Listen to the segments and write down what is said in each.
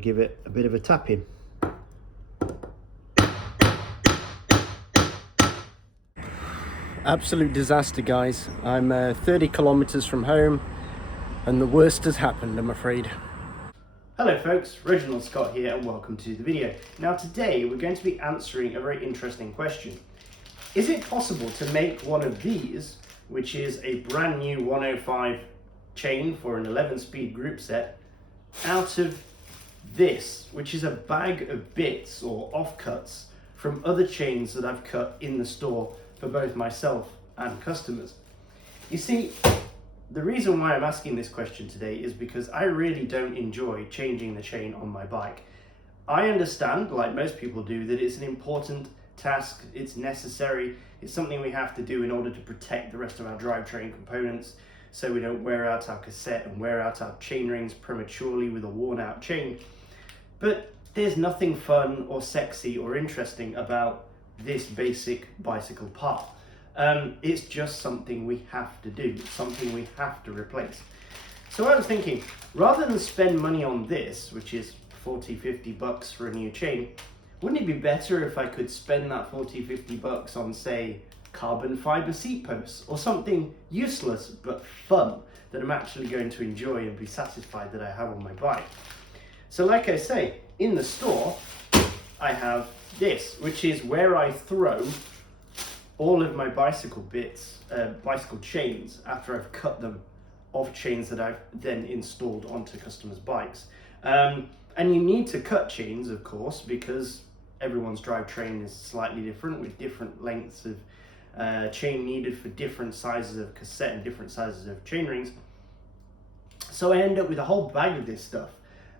give it a bit of a tapping. Absolute disaster, guys. I'm 30 kilometers from home and the worst has happened, I'm afraid. Hello folks, Reginald Scott here and welcome to the video. Now today we're going to be answering a very interesting question. Is it possible to make one of these, which is a brand new 105 chain for an 11-speed group set, out of this, which is a bag of bits or offcuts from other chains that I've cut in the store for both myself and customers? You see, the reason why I'm asking this question today is because I really don't enjoy changing the chain on my bike. I understand, like most people do, that it's an important task, it's necessary, it's something we have to do in order to protect the rest of our drivetrain components so we don't wear out our cassette and wear out our chain rings prematurely with a worn out chain. But there's nothing fun or sexy or interesting about this basic bicycle part. It's just something we have to do, something we have to replace. So I was thinking, rather than spend money on this, which is 40-50 bucks for a new chain, wouldn't it be better if I could spend that 40-50 bucks on, say, carbon fiber seat posts or something useless but fun that I'm actually going to enjoy and be satisfied that I have on my bike? So like I say, in the store I have this, which is where I throw all of my bicycle bits, bicycle chains, after I've cut them off chains that I've then installed onto customers' bikes. And you need to cut chains, of course, because everyone's drivetrain is slightly different with different lengths of chain needed for different sizes of cassette and different sizes of chain rings. So I end up with a whole bag of this stuff.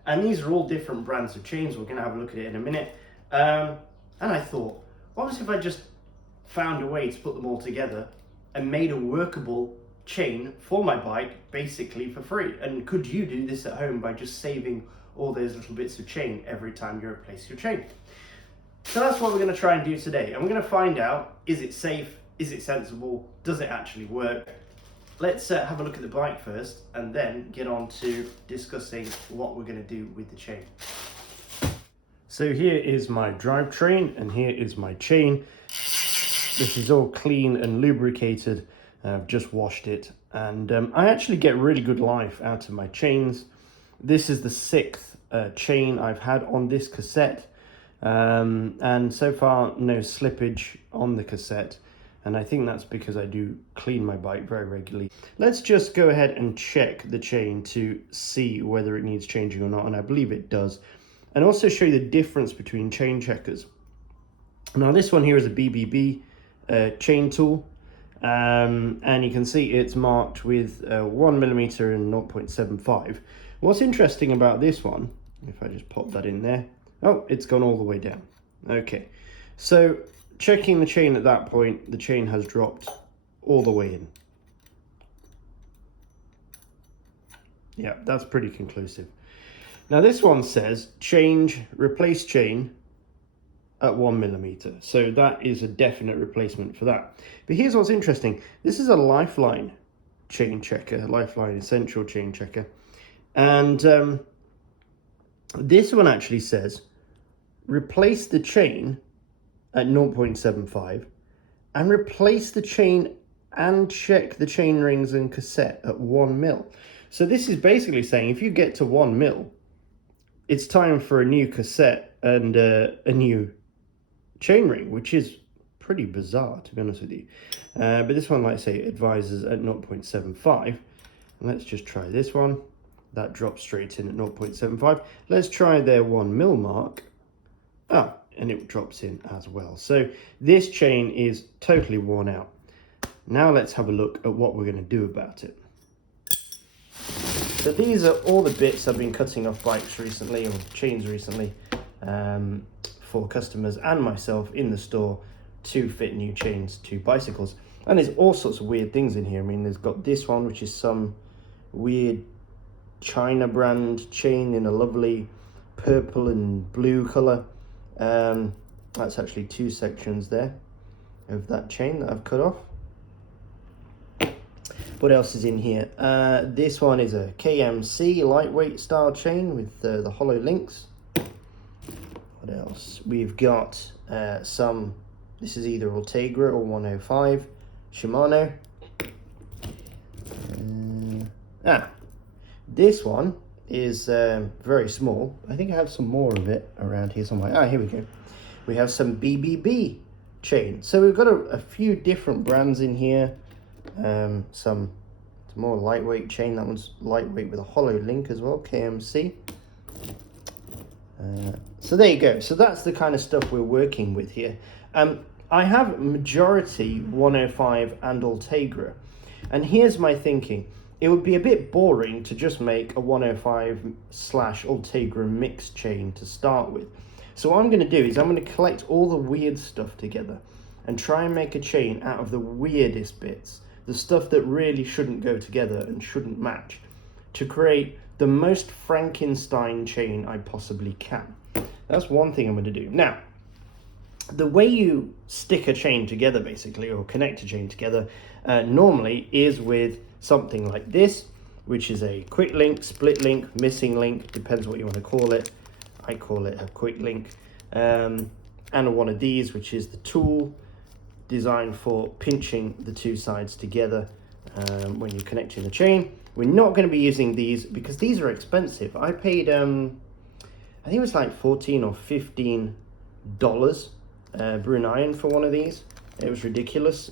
And these are all different brands of chains. We're going to have a look at it in a minute. And I thought, what if I just found a way to put them all together and made a workable chain for my bike basically for free? And could you do this at home by just saving all those little bits of chain every time you replace your chain? So that's what we're going to try and do today. And we're going to find out, is it safe? Is it sensible? Does it actually work? Let's have a look at the bike first and then get on to discussing what we're going to do with the chain. So here is my drivetrain and here is my chain. This is all clean and lubricated. I've just washed it, and I actually get really good life out of my chains. This is the 6th chain I've had on this cassette, and so far no slippage on the cassette, and I think that's because I do clean my bike very regularly. Let's just go ahead and check the chain to see whether it needs changing or not, and I believe it does, and also show you the difference between chain checkers. Now this one here is a BBB chain tool, and you can see it's marked with 1mm and 0.75. What's interesting about this one, if I just pop that in there, oh, it's gone all the way down. Okay, so checking the chain at that point, the chain has dropped all the way in. Yeah, that's pretty conclusive. Now this one says replace chain at 1mm, so that is a definite replacement for that. But here's what's interesting. This is a Lifeline chain checker, Lifeline Essential chain checker, and this one actually says replace the chain at 0.75 and replace the chain and check the chain rings and cassette at 1mm. So this is basically saying if you get to 1mm, it's time for a new cassette and a new chain ring, which is pretty bizarre, to be honest with you. But this one, like I say, advises at 0.75. And let's just try this one. That drops straight in at 0.75. Let's try their 1mm mark. Ah, and it drops in as well. So this chain is totally worn out. Now let's have a look at what we're going to do about it. So these are all the bits I've been cutting off bikes recently, or chains recently, for customers and myself in the store to fit new chains to bicycles. And there's all sorts of weird things in here. I mean, there's got this one, which is some weird China brand chain in a lovely purple and blue color. That's actually 2 sections there of that chain that I've cut off. What else is in here? This one is a KMC lightweight style chain with the hollow links. What else? We've got some, this is either Ultegra or 105, Shimano. This one is very small. I think I have some more of it around here somewhere. Here we go. We have some BBB chain. So we've got a few different brands in here. Some more lightweight chain. That one's lightweight with a hollow link as well, KMC. So there you go. So that's the kind of stuff we're working with here. I have majority 105 and Ultegra. And here's my thinking. It would be a bit boring to just make a 105/Ultegra mix chain to start with. So what I'm going to do is I'm going to collect all the weird stuff together and try and make a chain out of the weirdest bits, the stuff that really shouldn't go together and shouldn't match, to create the most Frankenstein chain I possibly can. That's one thing I'm going to do. Now, the way you stick a chain together, basically, or connect a chain together, normally is with something like this, which is a quick link, split link, missing link, depends what you want to call it. I call it a quick link. And one of these, which is the tool designed for pinching the two sides together when you're connecting the chain. We're not going to be using these because these are expensive. I paid, I think it was like $14 or $15 Bruneian for one of these. It was ridiculous.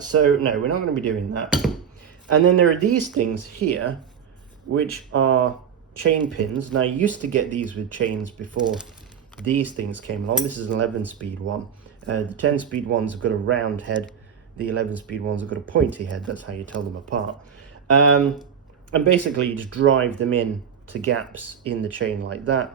So no, we're not going to be doing that. And then there are these things here, which are chain pins. Now I used to get these with chains before these things came along. This is an 11-speed one. The 10-speed ones have got a round head. The 11-speed ones have got a pointy head. That's how you tell them apart. And basically you just drive them in to gaps in the chain like that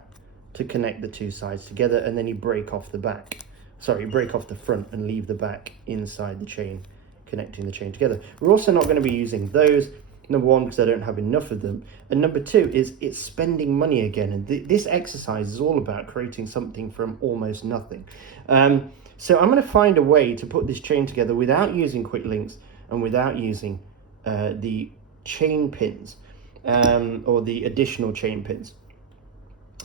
to connect the two sides together, and then you break off the back. Sorry, you break off the front and leave the back inside the chain, connecting the chain together. We're also not going to be using those. Number one, because I don't have enough of them. And number two is it's spending money again. And this exercise is all about creating something from almost nothing. So I'm going to find a way to put this chain together without using quick links and without using the chain pins or the additional chain pins.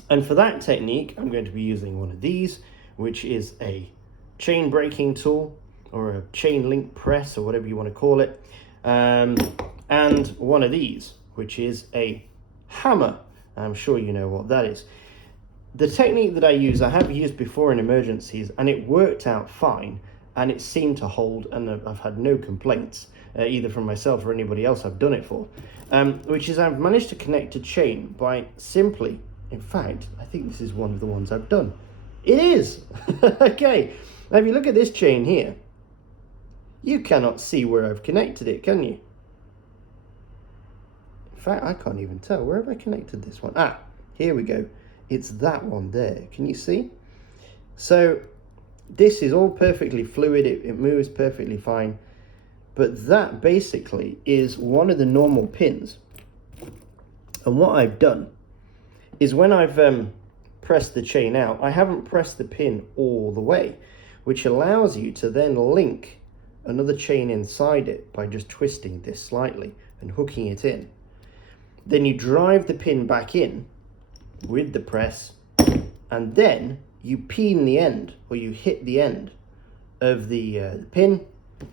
And for that technique, I'm going to be using one of these, which is a chain breaking tool or a chain link press or whatever you want to call it. And one of these, which is a hammer. I'm sure you know what that is. The technique that I use, I have used before in emergencies, and it worked out fine, and it seemed to hold, and I've had no complaints, either from myself or anybody else I've done it for, which is I've managed to connect a chain by simply, in fact, I think this is one of the ones I've done. It is! Okay, now if you look at this chain here, you cannot see where I've connected it, can you? In fact, I can't even tell. Where have I connected this one? Here we go. It's that one there. Can you see? So this is all perfectly fluid. It moves perfectly fine. But that basically is one of the normal pins. And what I've done is when I've pressed the chain out, I haven't pressed the pin all the way, which allows you to then link another chain inside it by just twisting this slightly and hooking it in. Then you drive the pin back in with the press, and then you peen the end, or you hit the end of the pin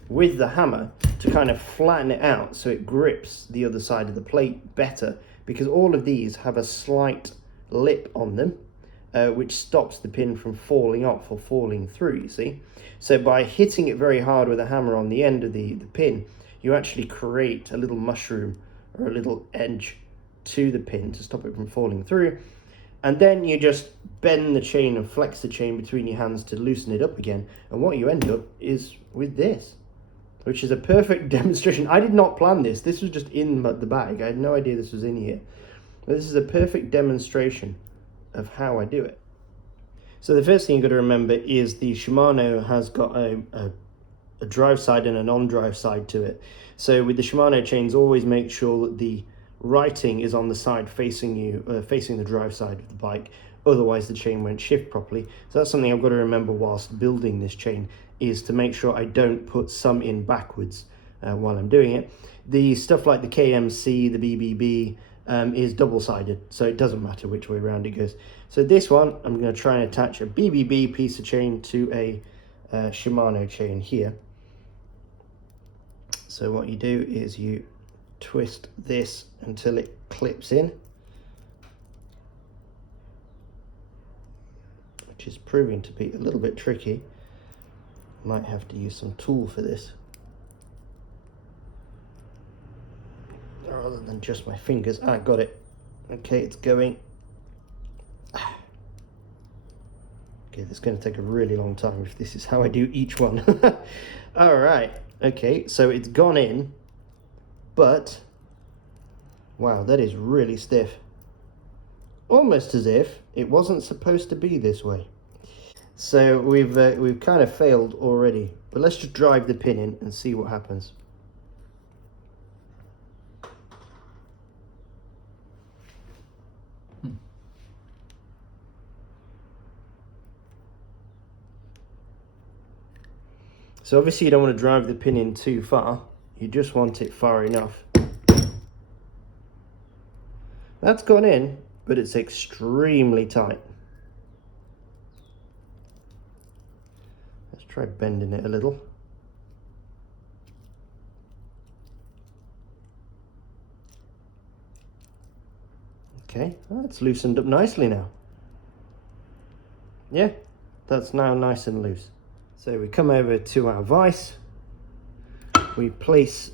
with the hammer to kind of flatten it out so it grips the other side of the plate better, because all of these have a slight lip on them which stops the pin from falling off or falling through, you see. So by hitting it very hard with a hammer on the end of the pin, you actually create a little mushroom or a little edge to the pin to stop it from falling through. And then you just bend the chain and flex the chain between your hands to loosen it up again. And what you end up is with this, which is a perfect demonstration. I did not plan this. This was just in the bag. I had no idea this was in here. But this is a perfect demonstration of how I do it. So the first thing you've got to remember is the Shimano has got a drive side and a non-drive side to it. So with the Shimano chains, always make sure that the writing is on the side facing you, facing the drive side of the bike. Otherwise the chain won't shift properly. So that's something I've got to remember whilst building this chain, is to make sure I don't put some in backwards while I'm doing it. The stuff like the KMC, the BBB, is double-sided, so it doesn't matter which way around it goes. So this one, I'm going to try and attach a BBB piece of chain to a Shimano chain here. So what you do is you twist this until it clips in, which is proving to be a little bit tricky. Might have to use some tool for this, rather than just my fingers. Ah, got it. Okay, it's going. Okay, this is going to take a really long time if this is how I do each one. All right. Okay, so it's gone in, but wow, that is really stiff. Almost as if it wasn't supposed to be this way. So we've kind of failed already, but let's just drive the pin in and see what happens. So obviously you don't want to drive the pin in too far, you just want it far enough. That's gone in, but it's extremely tight. Let's try bending it a little. Okay, well, it's loosened up nicely now. Yeah, that's now nice and loose. So we come over to our vise, we place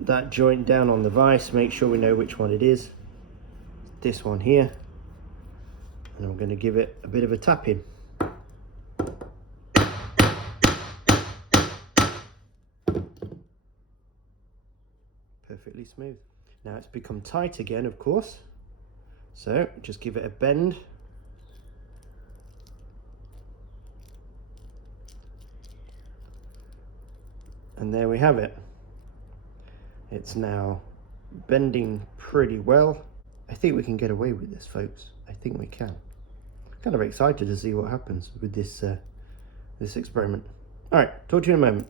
that joint down on the vise, make sure we know which one it is. This one here, and I'm going to give it a bit of a tapping. Perfectly smooth. Now it's become tight again, of course, so just give it a bend. And there we have it. It's now bending pretty well. I think we can get away with this, folks. I think we can. I'm kind of excited to see what happens with this this experiment. All right, talk to you in a moment.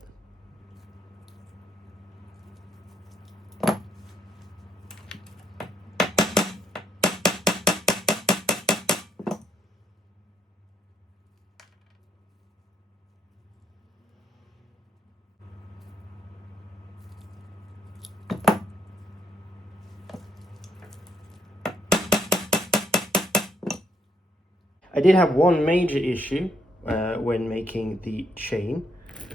I did have one major issue when making the chain,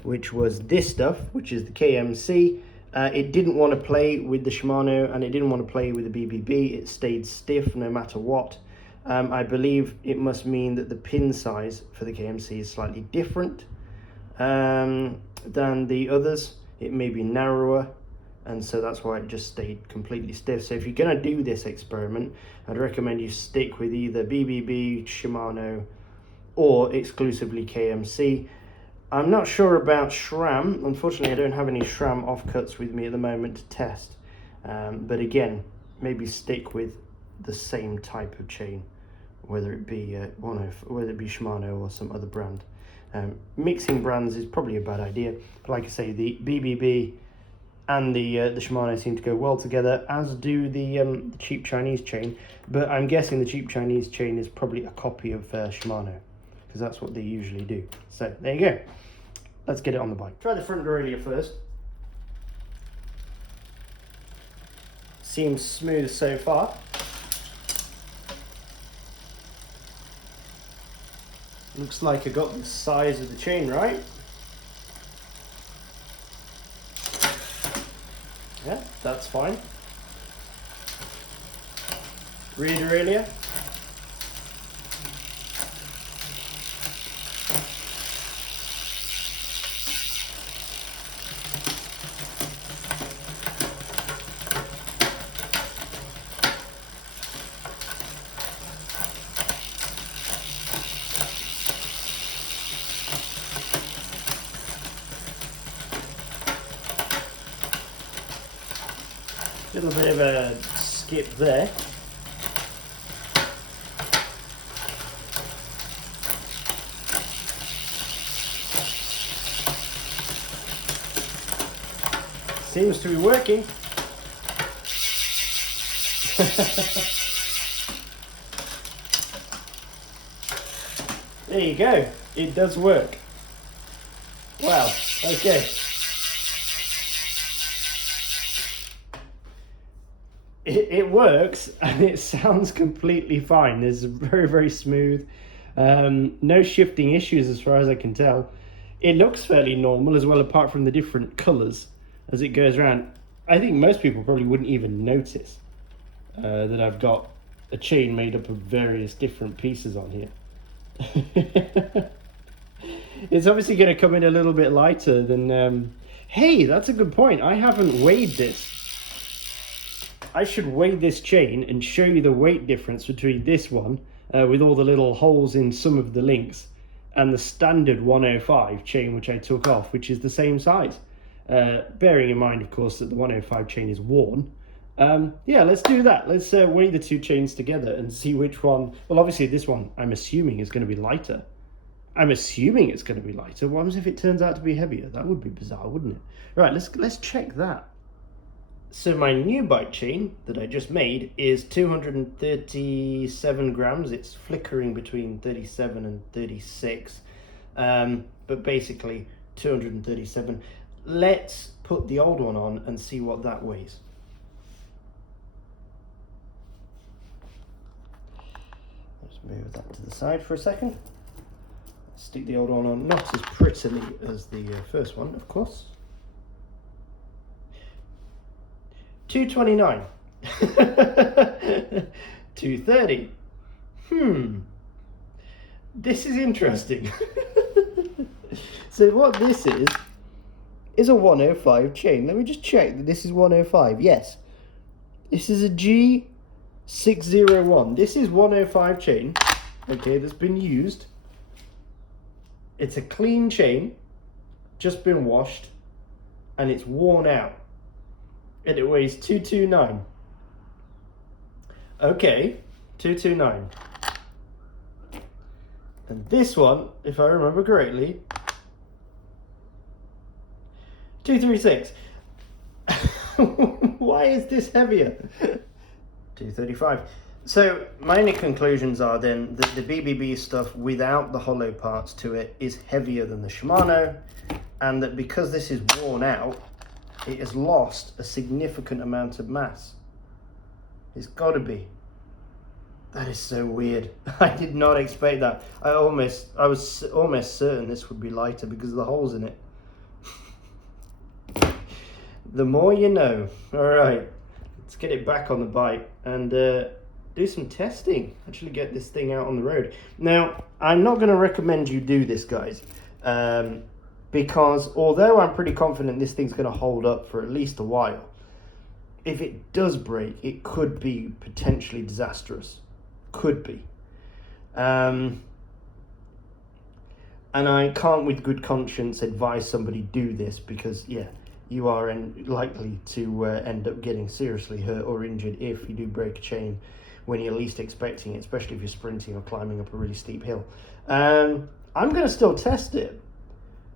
which was this stuff, which is the KMC. It didn't want to play with the Shimano and it didn't want to play with the BBB. It stayed stiff no matter what. I believe it must mean that the pin size for the KMC is slightly different than the others. It may be narrower, and so that's why it just stayed completely stiff. So if you're going to do this experiment, I'd recommend you stick with either BBB, Shimano, or exclusively KMC. I'm not sure about SRAM. Unfortunately, I don't have any SRAM offcuts with me at the moment to test. But again, maybe stick with the same type of chain, whether it be whether it be Shimano or some other brand. Mixing brands is probably a bad idea. But like I say, the BBB and the Shimano seem to go well together, as do the cheap Chinese chain. But I'm guessing the cheap Chinese chain is probably a copy of Shimano, because that's what they usually do. So there you go. Let's get it on the bike. Try the front derailleur first. Seems smooth so far. Looks like I got the size of the chain right. Yeah, that's fine. Rear derailleur. Little bit of a skip there. Seems to be working. There you go. It does work. Wow. Okay. It works, and it sounds completely fine. It's very, very smooth. No shifting issues as far as I can tell. It looks fairly normal as well, apart from the different colours as it goes around. I think most people probably wouldn't even notice that I've got a chain made up of various different pieces on here. It's obviously going to come in a little bit lighter than... Hey, that's a good point. I haven't weighed this. I should weigh this chain and show you the weight difference between this one with all the little holes in some of the links and the standard 105 chain which I took off, which is the same size. Bearing in mind, of course, that the 105 chain is worn. Yeah, let's do that. Let's weigh the two chains together and see which one... Well, obviously this one I'm assuming is going to be lighter. I'm assuming it's going to be lighter. What happens if it turns out to be heavier? That would be bizarre, wouldn't it? Right, let's check that. So my new bike chain that I just made is 237 grams. It's flickering between 37 and 36, but basically 237. Let's put the old one on and see what that weighs. Let's move that to the side for a second. Stick the old one on, not as prettily as the first one, of course. 229. 230. This is interesting. So what this is a 105 chain. Let me just check that this is 105. Yes. This is a G601. This is 105 chain. Okay, that's been used. It's a clean chain, just been washed, and it's worn out. And it weighs 229. Okay, 229. And this one, if I remember correctly, 236. Why is this heavier? 235. So my only conclusions are then that the BBB stuff without the hollow parts to it is heavier than the Shimano, and that because this is worn out, it has lost a significant amount of mass. It's got to be. That is so weird. I did not expect that. I was almost certain this would be lighter because of the holes in it. The more you know. All right, let's get it back on the bike and do some testing. Actually get this thing out on the road. Now, I'm not going to recommend you do this, guys. Because although I'm pretty confident this thing's going to hold up for at least a while, if it does break, it could be potentially disastrous. Could be. And I can't with good conscience advise somebody do this because, yeah, you are likely to end up getting seriously hurt or injured if you do break a chain when you're least expecting it, especially if you're sprinting or climbing up a really steep hill. I'm going to still test it,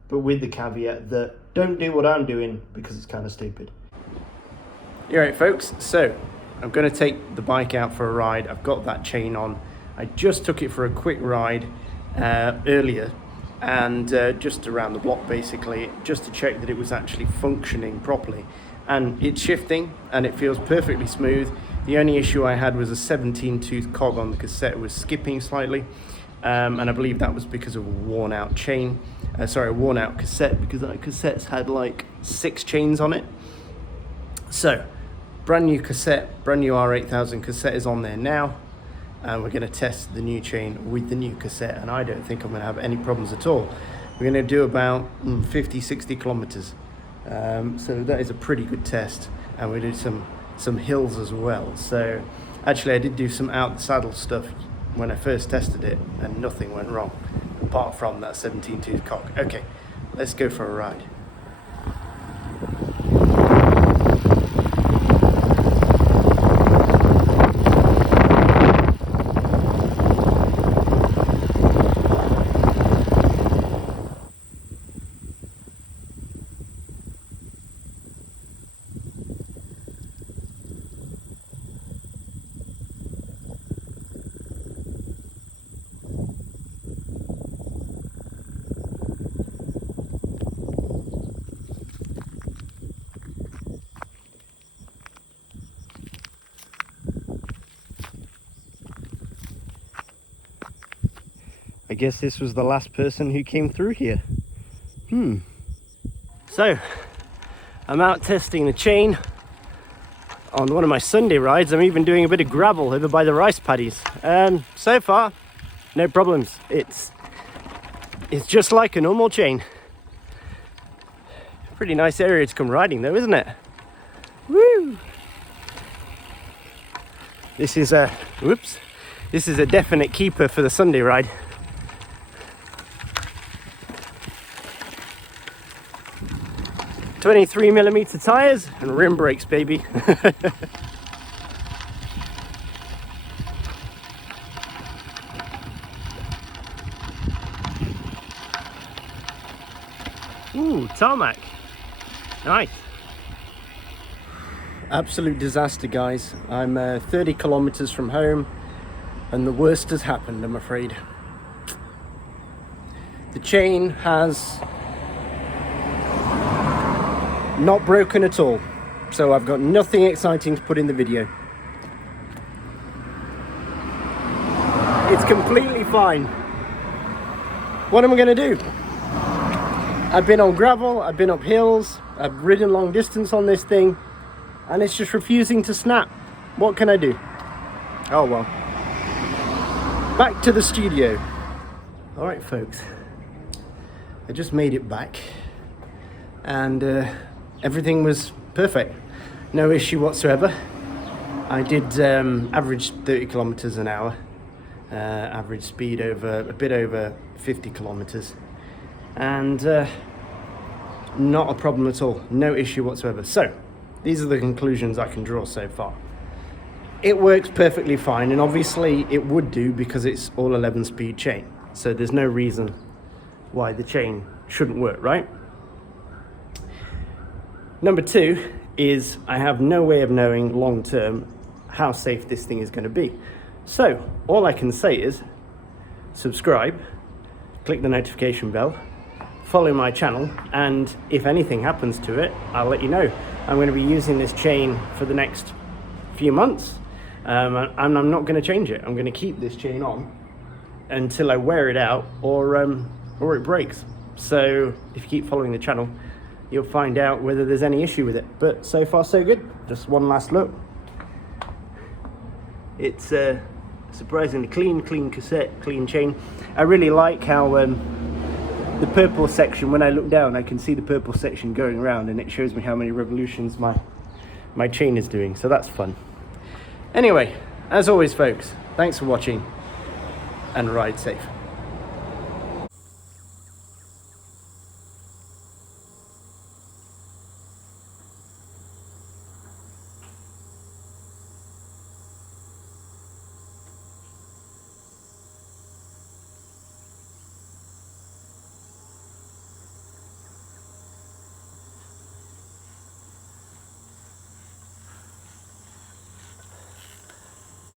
but with the caveat that don't do what I'm doing because it's kind of stupid. All right, folks, so I'm going to take the bike out for a ride. I've got that chain on. I just took it for a quick ride earlier, and just around the block basically, just to check that it was actually functioning properly. And it's shifting and it feels perfectly smooth. The only issue I had was a 17-tooth cog on the cassette was skipping slightly. And I believe that was because of a worn out chain. A worn out cassette, because that cassette's had like 6 chains on it. So, brand new cassette, brand new R8000 cassette is on there now. And we're going to test the new chain with the new cassette. And I don't think I'm going to have any problems at all. We're going to do about 50, 60 kilometers. So that is a pretty good test. And we did some hills as well. So actually I did do some out the saddle stuff when I first tested it and nothing went wrong apart from that 17-tooth cock. Okay, let's go for a ride. guess this was the last person who came through here. So, I'm out testing the chain on one of my Sunday rides. I'm even doing a bit of gravel over by the rice paddies. So far, no problems. It's just like a normal chain. Pretty nice area to come riding though, isn't it? Woo! This is a definite keeper for the Sunday ride. .23mm tires and rim brakes, baby. Ooh, tarmac. Nice. Absolute disaster, guys. I'm 30 kilometers from home and the worst has happened, I'm afraid. The chain has not broken at all, so I've got nothing exciting to put in the video. It's completely fine. What am I going to do? I've been on gravel, I've been up hills, I've ridden long distance on this thing, and it's just refusing to snap. What can I do? Oh well. Back to the studio. Alright folks, I just made it back, and everything was perfect. No issue whatsoever. I did average 30 kilometers an hour, average speed over a bit over 50 kilometers, and not a problem at all. No issue whatsoever. So these are the conclusions I can draw so far. It works perfectly fine, and obviously it would do because it's all 11-speed chain. So there's no reason why the chain shouldn't work, right? Number two is I have no way of knowing long term how safe this thing is going to be. So all I can say is subscribe, click the notification bell, follow my channel, and if anything happens to it, I'll let you know. I'm going to be using this chain for the next few months, and I'm not going to change it. I'm going to keep this chain on until I wear it out or it breaks. So if you keep following the channel, you'll find out whether there's any issue with it. But so far so good. Just one last look. It's surprisingly clean cassette, clean chain. I really like how the purple section, when I look down, I can see the purple section going around, and it shows me how many revolutions my chain is doing, so that's fun. Anyway, as always folks, thanks for watching, and ride safe.